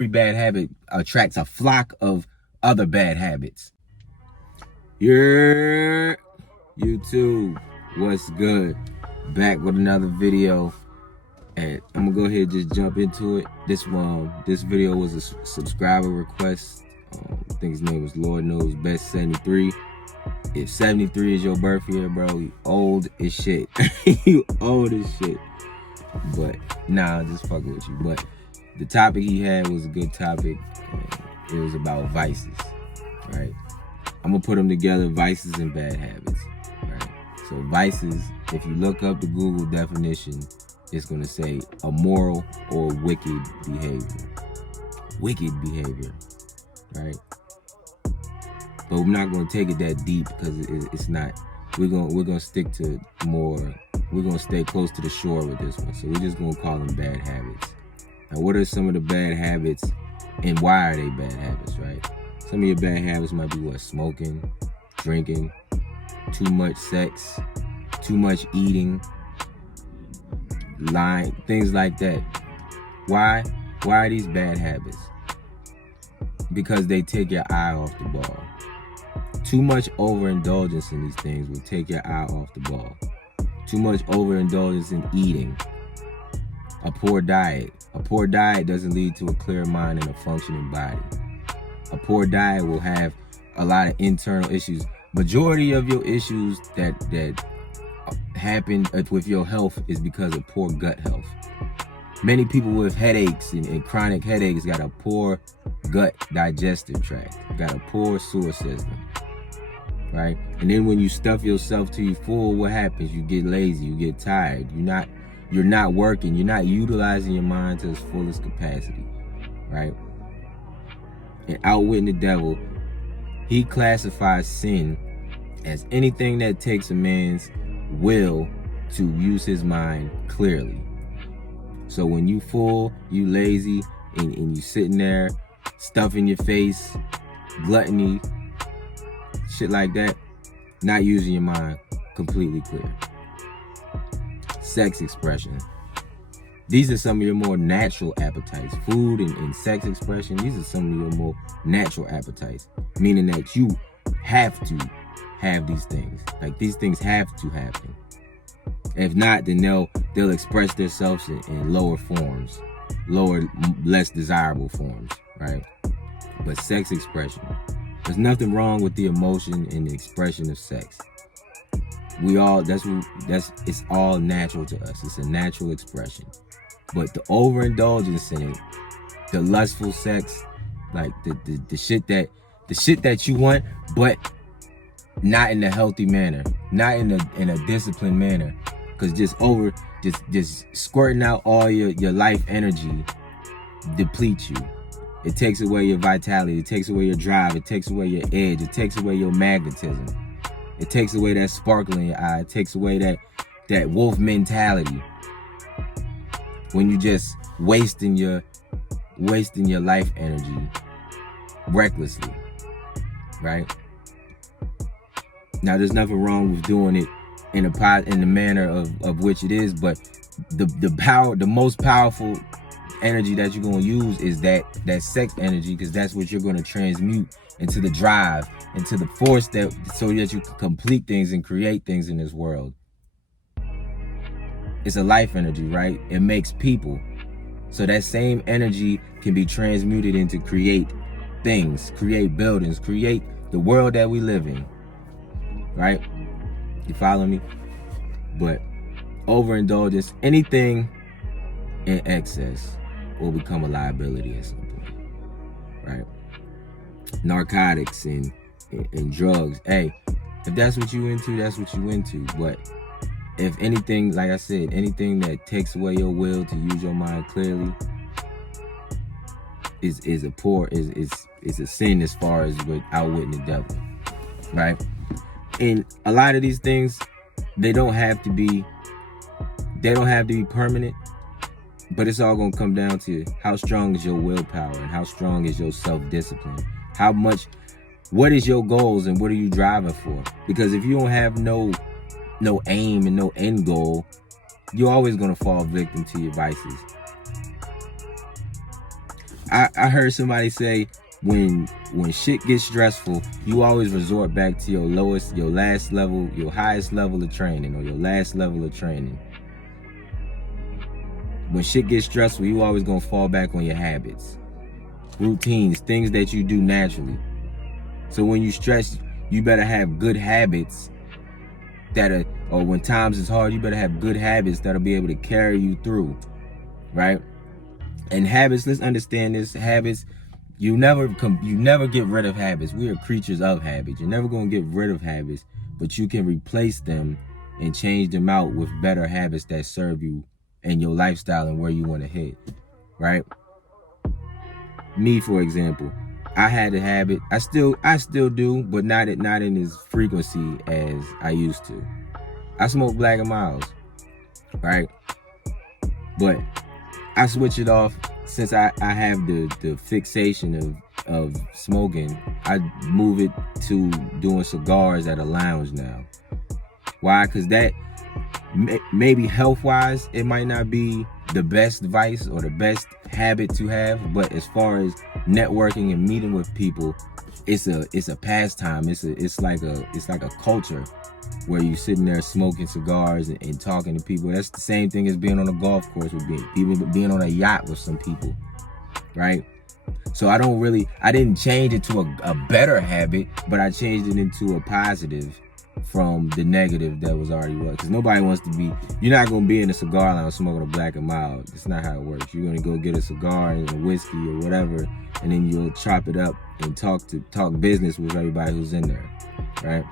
Every bad habit attracts a flock of other bad habits. Yeah, YouTube, what's good? Back with another video, and I'm gonna go ahead and just jump into it. This video was a subscriber request. I think his name was Lord Knows Best 73. If 73 is your birth year, bro, you old as shit. You old as shit. But nah, just fucking with you. But the topic he had was a good topic. It was about vices, right? I'm gonna put them together: vices and bad habits, right? So vices, if you look up the Google definition, it's gonna say immoral or wicked behavior. Wicked behavior, right? But we're not gonna take it that deep because it's not. We're gonna stick to more. We're gonna stay close to the shore with this one. So we're just gonna call them bad habits. Now, what are some of the bad habits, and why are they bad habits, right? Some of your bad habits might be what? Smoking, drinking, too much sex, too much eating, lying, things like that. Why? Why are these bad habits? Because they take your eye off the ball. Too much overindulgence in these things will take your eye off the ball. Too much overindulgence in eating. A poor diet. A poor diet doesn't lead to a clear mind and a functioning body. A poor diet will have a lot of internal issues. Majority of your issues that happen with your health is because of poor gut health. Many people with headaches and chronic headaches got a poor gut digestive tract, got a poor sewer system, right? And then when you stuff yourself till you full, what happens? You get lazy, you get tired, you're not working, you're not utilizing your mind to its fullest capacity, right? And outwitting the devil, he classifies sin as anything that takes a man's will to use his mind clearly. So when you full, you lazy, and you sitting there stuffing your face, gluttony, shit like that, not using your mind completely clear. Sex expression. These are some of your more natural appetites. Food and sex expression, these are some of your more natural appetites. Meaning that you have to have these things. Like, these things have to happen. If not, then they'll express themselves in lower forms. Less desirable forms, right? But sex expression. There's nothing wrong with the emotion and the expression of sex. It's all natural to us. It's a natural expression. But the overindulgence in it, the lustful sex, like the shit that you want, but not in a healthy manner, not in a disciplined manner, because just squirting out all your life energy depletes you. It takes away your vitality, it takes away your drive, it takes away your edge, it takes away your magnetism. It takes away that sparkle in your eye. It takes away that wolf mentality. When you just wasting your life energy recklessly, right? Now, there's nothing wrong with doing it in the manner of which it is, but the most powerful energy that you're gonna use is that sex energy, because that's what you're gonna transmute into the drive, into the force so that you can complete things and create things in this world. It's a life energy, right? It makes people. So that same energy can be transmuted into create things, create buildings, create the world that we live in, right? You follow me? But overindulgence, anything in excess, will become a liability at some point, right? Narcotics and drugs. Hey, if that's what you into, that's what you into. But if anything, like I said, anything that takes away your will to use your mind clearly is a sin as far as with outwitting the devil, right? And a lot of these things, they don't have to be permanent, but it's all gonna come down to how strong is your willpower and how strong is your self-discipline. What is your goals and what are you driving for? Because if you don't have no aim and no end goal, you're always gonna fall victim to your vices. I heard somebody say, when shit gets stressful, you always resort back to your highest level of training, or your last level of training. When shit gets stressful, you always gonna fall back on your habits, routines, things that you do naturally. So when you stress, you better have good habits or when times is hard, you better have good habits that'll be able to carry you through, right? And habits, let's understand this, habits, you never get rid of habits. We are creatures of habits. You're never gonna get rid of habits, but you can replace them and change them out with better habits that serve you and your lifestyle and where you want to hit, right? Me, for example, I had a habit. I still do, but not in as frequency as I used to. I smoke Black and Milds, right? But I switch it off since I have the fixation of smoking. I move it to doing cigars at a lounge now. Why? Because that maybe health-wise, it might not be the best vice or the best habit to have, but as far as networking and meeting with people, it's a pastime. It's like a culture where you sitting there smoking cigars and talking to people. That's the same thing as being on a golf course with being on a yacht with some people, right? So I didn't change it to a better habit, but I changed it into a positive from the negative that was already was. Because nobody wants to be, you're not going to be in a cigar lounge smoking a Black and Mild. That's not how it works. You're going to go get a cigar and a whiskey or whatever, and then you'll chop it up and talk business with everybody who's in there, right?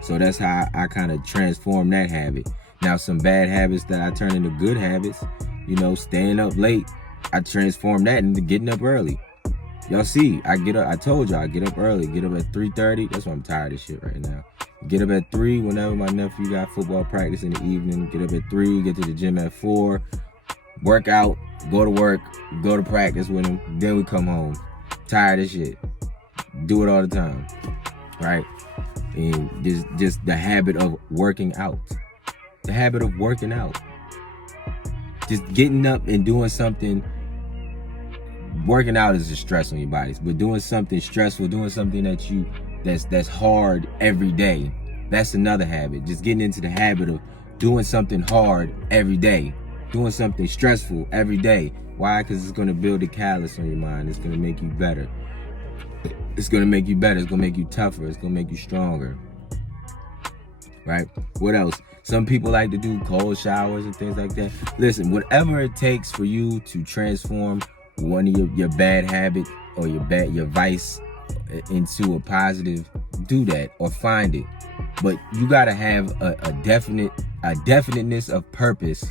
So that's how I kind of transformed that habit. Now, some bad habits that I turn into good habits, staying up late, I transformed that into getting up early. Y'all see, I told y'all I get up early, get up at 3:30. That's why I'm tired of shit right now. Get up at 3 whenever my nephew got football practice in the evening. Get up at 3, get to the gym at 4, work out, go to work, go to practice with him. Then we come home. Tired of shit. Do it all the time, right? And just the habit of working out. The habit of working out. Just getting up and doing something. Working out is a stress on your bodies, but doing something stressful, doing something that's hard every day, that's another habit. Just getting into the habit of doing something hard every day, doing something stressful every day. Why? Because it's going to build a callus on your mind. It's going to make you better. It's going to make you better. It's going to make you tougher. It's going to make you stronger. Right? What else? Some people like to do cold showers and things like that. Listen, whatever it takes for you to transform one of your bad habit or your vice into a positive, do that or find it. But you got to have a definiteness of purpose,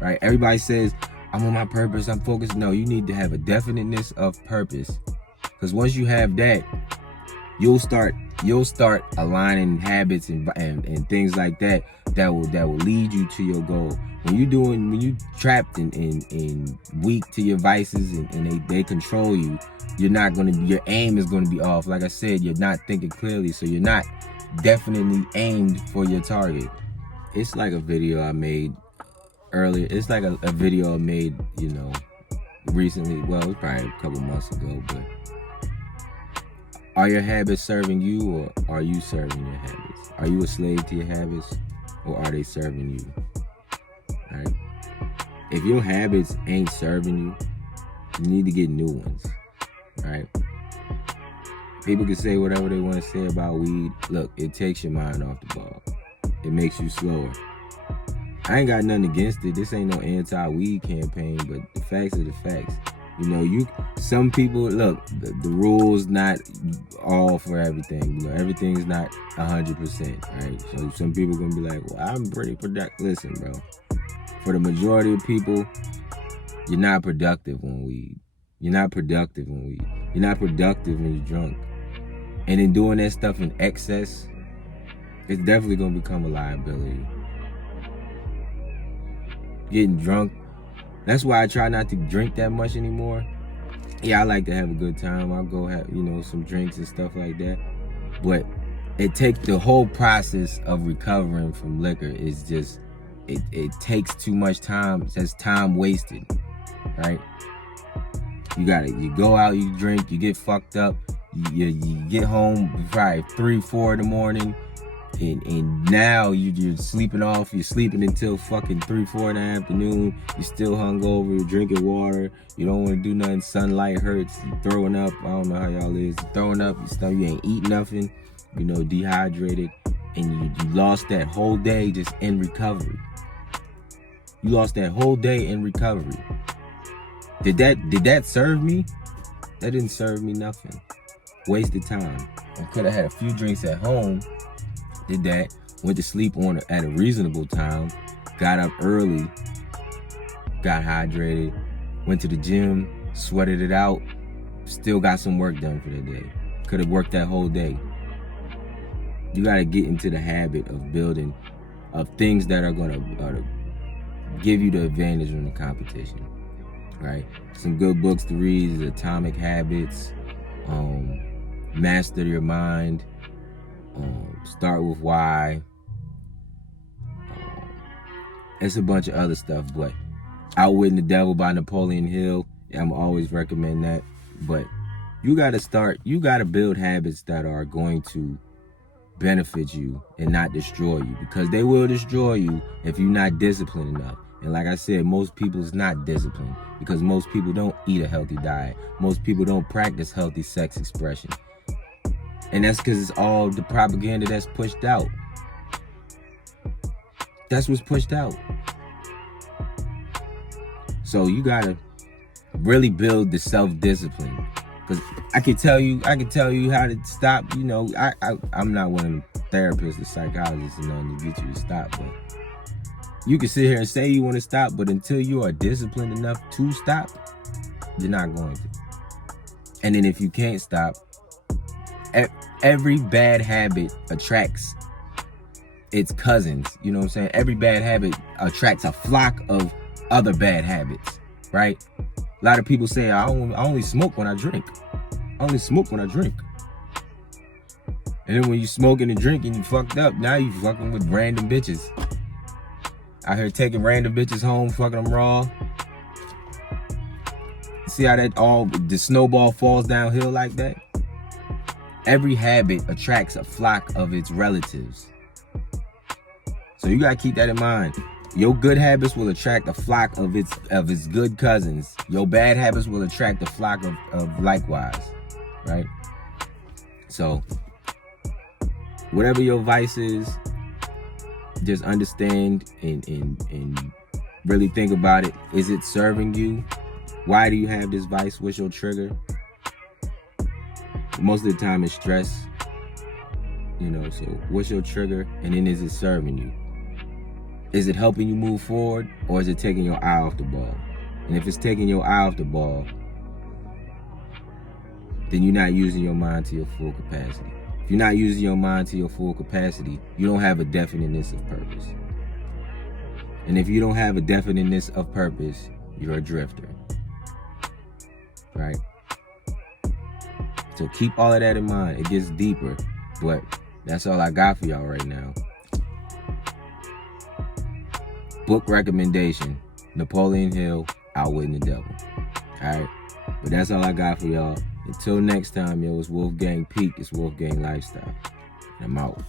right? Everybody says, I'm on my purpose, I'm focused. No, you need to have a definiteness of purpose. Because once you have that, you'll start aligning habits and things like that will lead you to your goal. When you trapped and weak to your vices and they control you, your aim is gonna be off. Like I said, you're not thinking clearly, so you're not definitely aimed for your target. It's like a video I made earlier. It's like a video I made, recently. Well, it was probably a couple months ago, but are your habits serving you, or are you serving your habits? Are you a slave to your habits, or are they serving you? Right? If your habits ain't serving you, you need to get new ones. Right? People can say whatever they want to say about weed. Look, it takes your mind off the ball. It makes you slower. I ain't got nothing against it. This ain't no anti-weed campaign, but the facts are the facts. Some people, look, the rules not all for everything. Everything's not 100%, right? So some people gonna be like, well, I'm pretty productive. Listen, bro, for the majority of people, you're not productive on weed. You're not productive on weed. You're not productive when you're drunk. And in doing that stuff in excess, it's definitely gonna become a liability. Getting drunk. That's why I try not to drink that much anymore. Yeah, I like to have a good time. I'll go have, some drinks and stuff like that. But it takes the whole process of recovering from liquor is just, it takes too much time. That's time wasted, right? You go out, you drink, you get fucked up, you get home probably 3, 4 in the morning, and now you're sleeping off. You're sleeping until fucking 3, 4 in the afternoon. You're still hungover. You're drinking water. You don't want to do nothing. Sunlight hurts. You're throwing up. I don't know how y'all is. You're throwing up. You ain't eat nothing. Dehydrated, and you lost that whole day just in recovery. You lost that whole day in recovery. Did that serve me? That didn't serve me nothing. Wasted time. I could have had a few drinks at home. Did that. Went to sleep at a reasonable time. Got up early. Got hydrated. Went to the gym. Sweated it out. Still got some work done for the day. Could have worked that whole day. You got to get into the habit of building of things that are going to give you the advantage in the competition, right? Some good books to read is Atomic Habits, Master Your Mind, Start With Why. It's a bunch of other stuff, but Outwitting the Devil by Napoleon Hill, I'm always recommend that. But you got to build habits that are going to benefit you and not destroy you, because they will destroy you if you're not disciplined enough. And like I said, most people's not disciplined because most people don't eat a healthy diet. Most people don't practice healthy sex expression. And that's because it's all the propaganda that's pushed out. That's what's pushed out. So you gotta really build the self-discipline. Because I can tell you how to stop. I'm not one of them therapists or psychologists and nothing to get you to stop, but you can sit here and say you want to stop, but until you are disciplined enough to stop, you're not going to. And then if you can't stop, every bad habit attracts its cousins. You know what I'm saying? Every bad habit attracts a flock of other bad habits, right? A lot of people say, I only smoke when I drink. I only smoke when I drink. And then when you smoking and drinking, you fucked up. Now you fucking with random bitches. Out here taking random bitches home, fucking them raw. See how the snowball falls downhill like that? Every habit attracts a flock of its relatives. So you gotta keep that in mind. Your good habits will attract a flock of its good cousins. Your bad habits will attract a flock of likewise, right? So whatever your vice is, just understand and really think about it. Is it serving you? Why do you have this vice? What's your trigger? Most of the time it's stress. So what's your trigger? And then is it serving you? Is it helping you move forward, or is it taking your eye off the ball? And if it's taking your eye off the ball, then you're not using your mind to your full capacity. If you're not using your mind to your full capacity, you don't have a definiteness of purpose. And if you don't have a definiteness of purpose, you're a drifter. Right? So keep all of that in mind. It gets deeper, but that's all I got for y'all right now. Book recommendation, Napoleon Hill, Outwitting the Devil. Alright? But that's all I got for y'all. Until next time, it's Wolfgang Peak. It's Wolfgang Lifestyle. And I'm out.